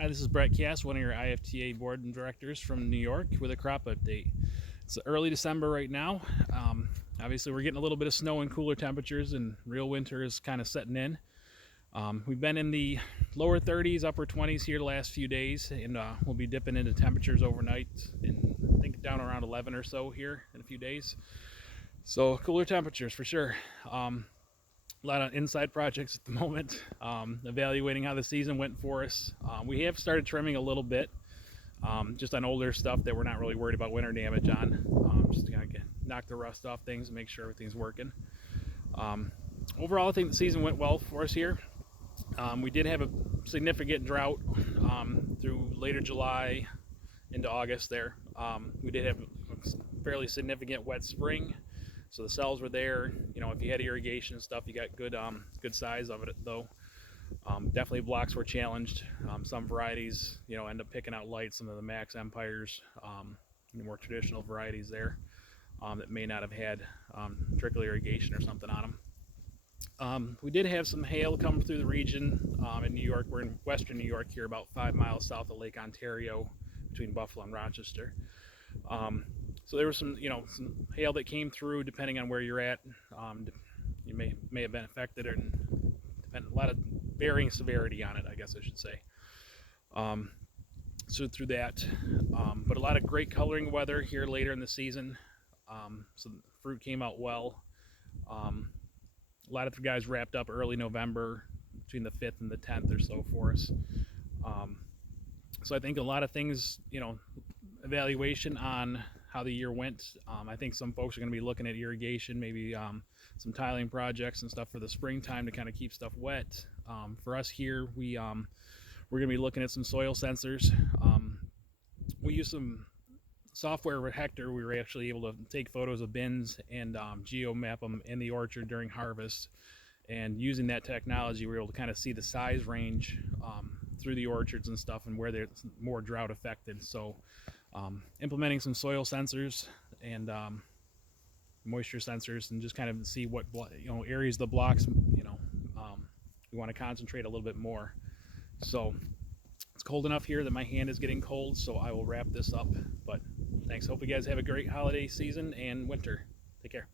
Hi, this is Brett Cass, one of your IFTA board and directors from New York with a crop update. It's early December right now. Obviously, we're getting a little bit of snow and cooler temperatures, and real winter is kind of setting in. We've been in the lower 30s, upper 20s here the last few days, and we'll be dipping into temperatures overnight, and I think down around 11 or so here in a few days. So cooler temperatures for sure. A lot of inside projects at the moment, evaluating how the season went for us. We have started trimming a little bit, just on older stuff that we're not really worried about winter damage on, just to kind of knock the rust off things and make sure everything's working. Overall, I think the season went well for us here. We did have a significant drought through later July into August there. We did have a fairly significant wet spring, so the cells were there. If you had irrigation and stuff, you got good size of it though. Definitely blocks were challenged. Some varieties, end up picking out light. Some of the Max Empires, the more traditional varieties there, that may not have had trickle irrigation or something on them. We did have some hail come through the region in New York. We're in western New York here, about 5 miles south of Lake Ontario, between Buffalo and Rochester. So there was some hail that came through. Depending on where you're at, you may have been affected, and a lot of varying severity on it, I guess I should say. So through that, but a lot of great coloring weather here later in the season. So the fruit came out well. A lot of the guys wrapped up early November, between the 5th and the 10th or so for us. So I think a lot of things, evaluation on how the year went. I think some folks are going to be looking at irrigation, maybe some tiling projects and stuff for the springtime to kind of keep stuff wet. For us here, we're going to be looking at some soil sensors. We use some software with Hector. We were actually able to take photos of bins and geomap them in the orchard during harvest. And using that technology, we were able to kind of see the size range through the orchards and stuff, and where they're more drought affected. So implementing some soil sensors and moisture sensors, and just kind of see what areas of the blocks we want to concentrate a little bit more. So it's cold enough here that my hand is getting cold, so I will wrap this up. But thanks. Hope you guys have a great holiday season and winter. Take care.